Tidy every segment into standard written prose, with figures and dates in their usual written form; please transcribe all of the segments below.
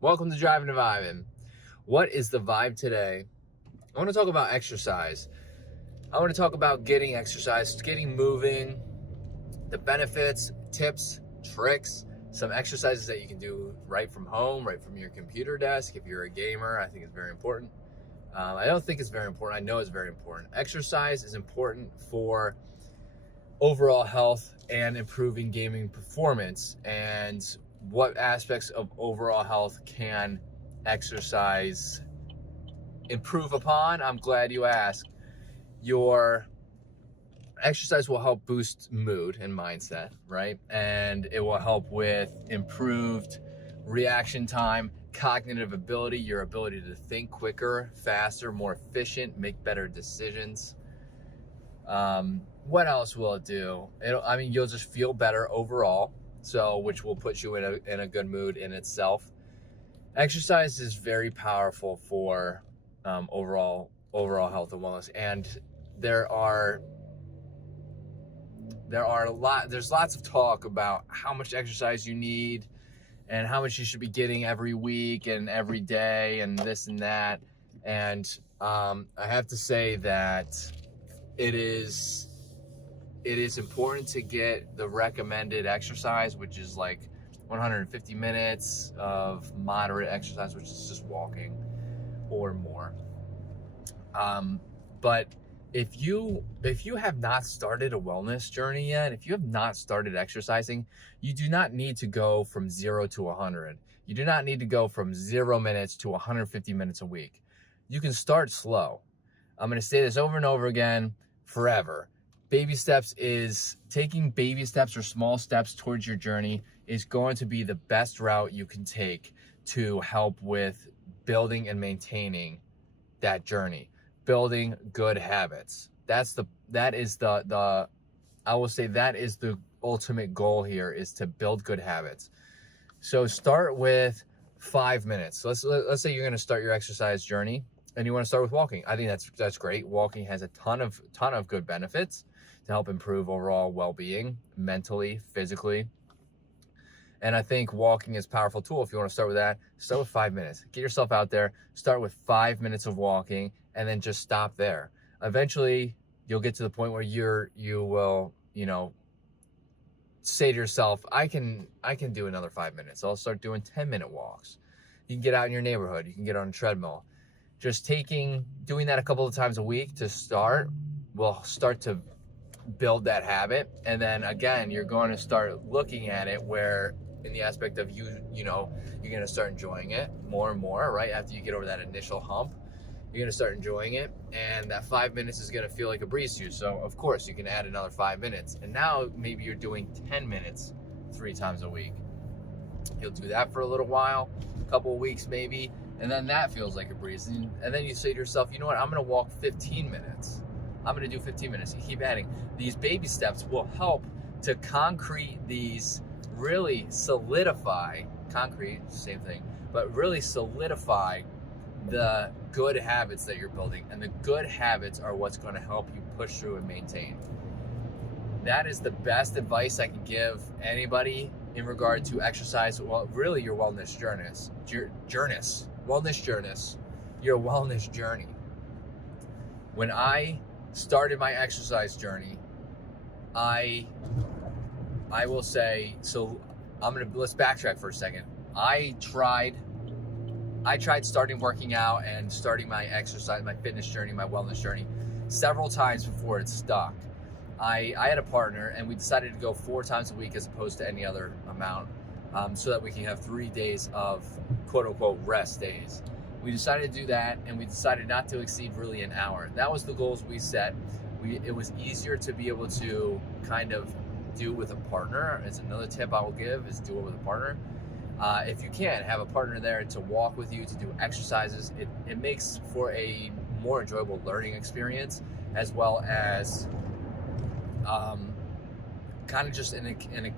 Welcome to Driving and Vibing. What is the vibe today? I want to talk about exercise. I want to talk about getting exercise, getting moving, the benefits, tips, tricks, some exercises that you can do right from home, right from your computer desk. If you're a gamer, I think it's very important. I don't think it's very important. I know it's very important. Exercise is important for overall health and improving gaming performance. And what aspects of overall health can exercise improve upon? I'm glad you asked. Your exercise will help boost mood and mindset, right? And it will help with improved reaction time, cognitive ability, your ability to think quicker, faster, more efficient, make better decisions. What else will it do? You'll just feel better overall, which will put you in a good mood in itself. Exercise is very powerful for overall health and wellness, and there's lots of talk about how much exercise you need and how much you should be getting every week and every day and this and that. And I have to say that it is important to get the recommended exercise, which is like 150 minutes of moderate exercise, which is just walking or more. But if you have not started a wellness journey yet, if you have not started exercising, you do not need to go from 0 to 100. You do not need to go from 0 minutes to 150 minutes a week. You can start slow. I'm going to say this over and over again forever. Baby steps is taking baby steps or small steps towards your journey is going to be the best route you can take to help with building and maintaining that journey, building good habits. I will say that is the ultimate goal here, is to build good habits. So start with 5 minutes. Let's say you're going to start your exercise journey and you want to start with walking. I think that's great. Walking has a ton of good benefits to help improve overall well-being, mentally, physically. And I think walking is a powerful tool. If you want to start with that, start with 5 minutes. Get yourself out there, start with 5 minutes of walking, and then just stop there. Eventually, you'll get to the point where you will, say to yourself, I can do another 5 minutes. I'll start doing 10-minute walks. You can get out in your neighborhood. You can get on a treadmill. Just doing that a couple of times a week to start will start to build that habit. And then again, you're going to start looking at it where in the aspect of you're going to start enjoying it more and more, right? After you get over that initial hump, you're going to start enjoying it. And that 5 minutes is going to feel like a breeze to you. So of course you can add another 5 minutes. And now maybe you're doing 10 minutes 3 times a week. You'll do that for a little while, a couple of weeks maybe. And then that feels like a breeze. And then you say to yourself, you know what, I'm going to walk 15 minutes. I'm going to do 15 minutes. You keep adding. These baby steps will help to really solidify the good habits that you're building. And the good habits are what's going to help you push through and maintain. That is the best advice I can give anybody in regard to exercise. Well, really your wellness journey. When I started my exercise journey, I will say, so let's backtrack for a second. I tried starting working out and starting my exercise, my fitness journey, my wellness journey several times before it stuck. I had a partner and we decided to go 4 times a week as opposed to any other amount, so that we can have 3 days of quote unquote rest days. We decided to do that, and we decided not to exceed really an hour. That was the goals we set. It was easier to be able to kind of do with a partner. It's another tip I will give, is do it with a partner. If you can, have a partner there to walk with you, to do exercises. It makes for a more enjoyable learning experience, as well as kind of just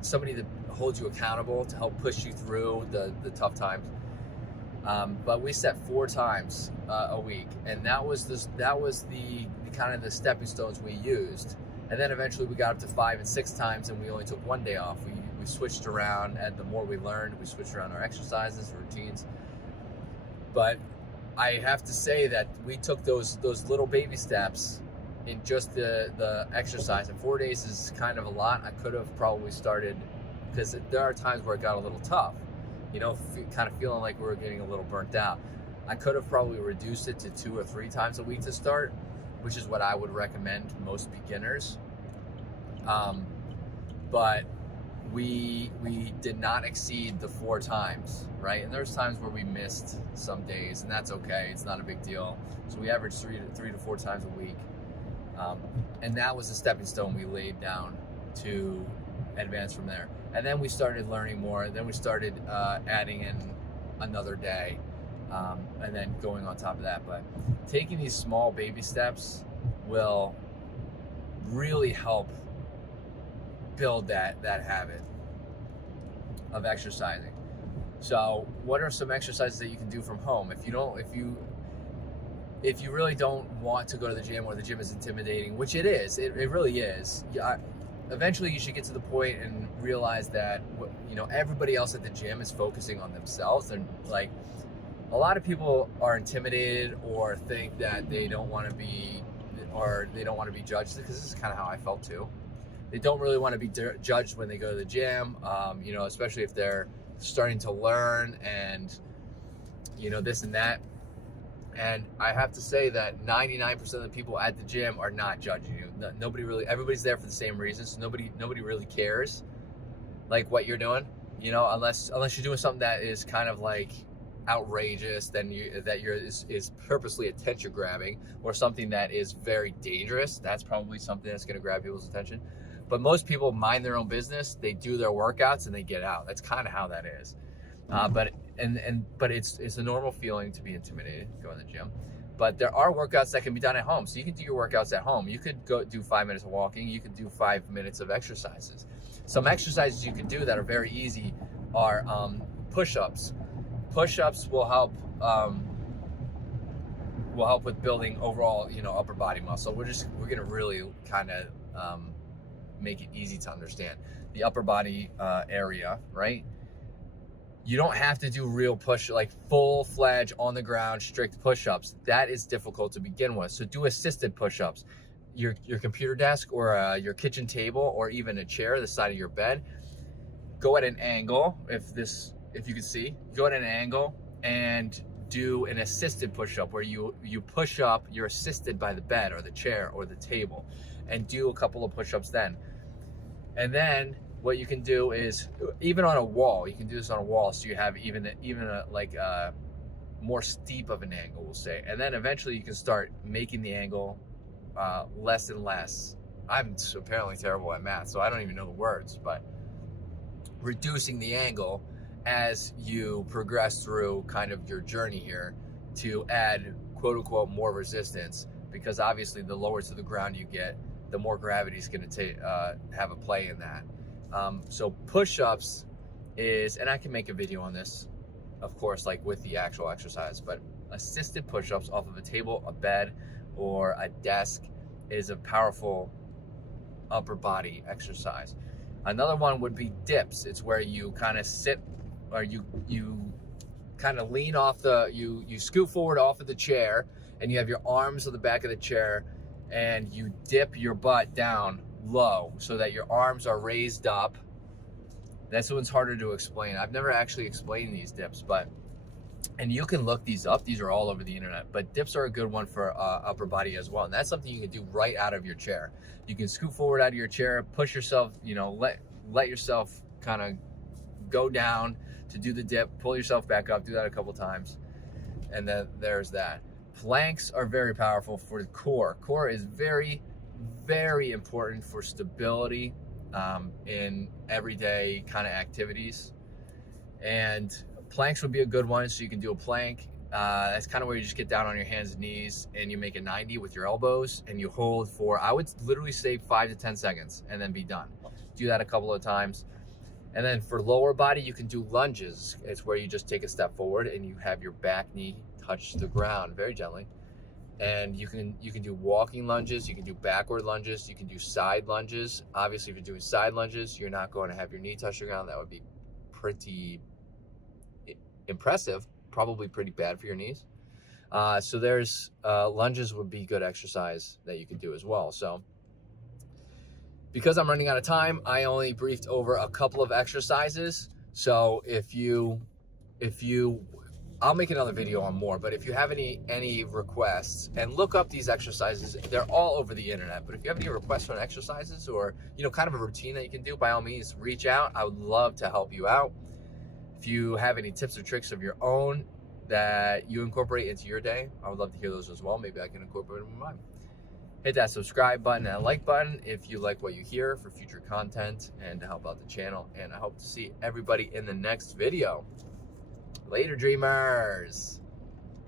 somebody that holds you accountable to help push you through the tough times. But we set 4 times a week, and that was the kind of the stepping stones we used. And then eventually we got up to 5 and 6 times, and we only took 1 day off. We we switched around, and the more we learned, we switched around our exercises, routines. But I have to say that we took those little baby steps in just the exercise, and 4 days is kind of a lot. I could have probably started, because there are times where it got a little tough, you know, kind of feeling like we were getting a little burnt out. I could have probably reduced it to 2 or 3 times a week to start, which is what I would recommend most beginners. But we did not exceed the 4 times, right? And there's times where we missed some days, and that's okay. It's not a big deal. So we averaged 3 to 4 times a week. And that was the stepping stone we laid down to advance from there. And then we started learning more. And then we started adding in another day, and then going on top of that. But taking these small baby steps will really help build that habit of exercising. So what are some exercises that you can do from home? If you really don't want to go to the gym, or the gym is intimidating, which it is, it really is. Eventually you should get to the point and realize that, you know, everybody else at the gym is focusing on themselves. And like, a lot of people are intimidated or think that they don't want to be, or they don't want to be judged, because this is kind of how I felt too. They don't really want to be judged when they go to the gym, you know, especially if they're starting to learn and, you know, this and that. And I have to say that 99% of the people at the gym are not judging you. Nobody really, everybody's there for the same reasons. So nobody really cares like what you're doing, you know, unless you're doing something that is kind of like outrageous, then is purposely attention grabbing, or something that is very dangerous. That's probably something that's going to grab people's attention. But most people mind their own business. They do their workouts and they get out. That's kind of how that is. But it's a normal feeling to be intimidated going to the gym. But there are workouts that can be done at home. So you can do your workouts at home. You could go do 5 minutes of walking. You could do 5 minutes of exercises. Some exercises you can do that are very easy are push-ups. Push-ups will help with building overall, you know, upper body muscle. We're gonna really kind of make it easy to understand the upper body area, right? You don't have to do real like full-fledged on the ground strict push-ups. That is difficult to begin with. So do assisted push-ups. Your computer desk, or your kitchen table, or even a chair, the side of your bed. Go at an angle. If you can see, go at an angle and do an assisted push-up, where you push up. You're assisted by the bed or the chair or the table, and do a couple of push-ups then. And then what you can do is, even on a wall, you can do this on a wall, so you have even a more steep of an angle, we'll say. And then eventually you can start making the angle less and less. I'm apparently terrible at math, so I don't even know the words, but reducing the angle as you progress through kind of your journey here, to add quote unquote more resistance, because obviously the lower to the ground you get, the more gravity is going to have a play in that. So push-ups is, and I can make a video on this, of course, like with the actual exercise, but assisted push-ups off of a table, a bed, or a desk is a powerful upper body exercise. Another one would be dips. It's where you kind of sit, or you kind of lean off you scoot forward off of the chair, and you have your arms on the back of the chair, and you dip your butt down low so that your arms are raised up. This one's harder to explain. I've never actually explained these dips, and you can look these up. These are all over the internet, but dips are a good one for upper body as well. And that's something you can do right out of your chair. You can scoot forward out of your chair, push yourself, you know, let yourself kind of go down to do the dip, pull yourself back up, do that a couple times. And then there's that. Planks are very powerful for the core. Core is very, very important for stability in everyday kind of activities. And planks would be a good one. So you can do a plank. That's kind of where you just get down on your hands and knees, and you make a 90 with your elbows, and you hold for, I would literally say 5 to 10 seconds, and then be done. Do that a couple of times. And then for lower body, you can do lunges. It's where you just take a step forward and you have your back knee touch the ground very gently. And you can do walking lunges, you can do backward lunges, you can do side lunges. Obviously, if you're doing side lunges, you're not going to have your knee touch the ground. That would be pretty impressive, probably pretty bad for your knees. So there's lunges would be good exercise that you can do as well. So because I'm running out of time, I only briefed over a couple of exercises. So if you I'll make another video on more, but if you have any requests, and look up these exercises, they're all over the internet. But if you have any requests on exercises, or kind of a routine that you can do, by all means reach out. I would love to help you out. If you have any tips or tricks of your own that you incorporate into your day, I would love to hear those as well. Maybe I can incorporate them in mine. Hit that subscribe button and like button if you like what you hear for future content and to help out the channel. And I hope to see everybody in the next video. Later, dreamers.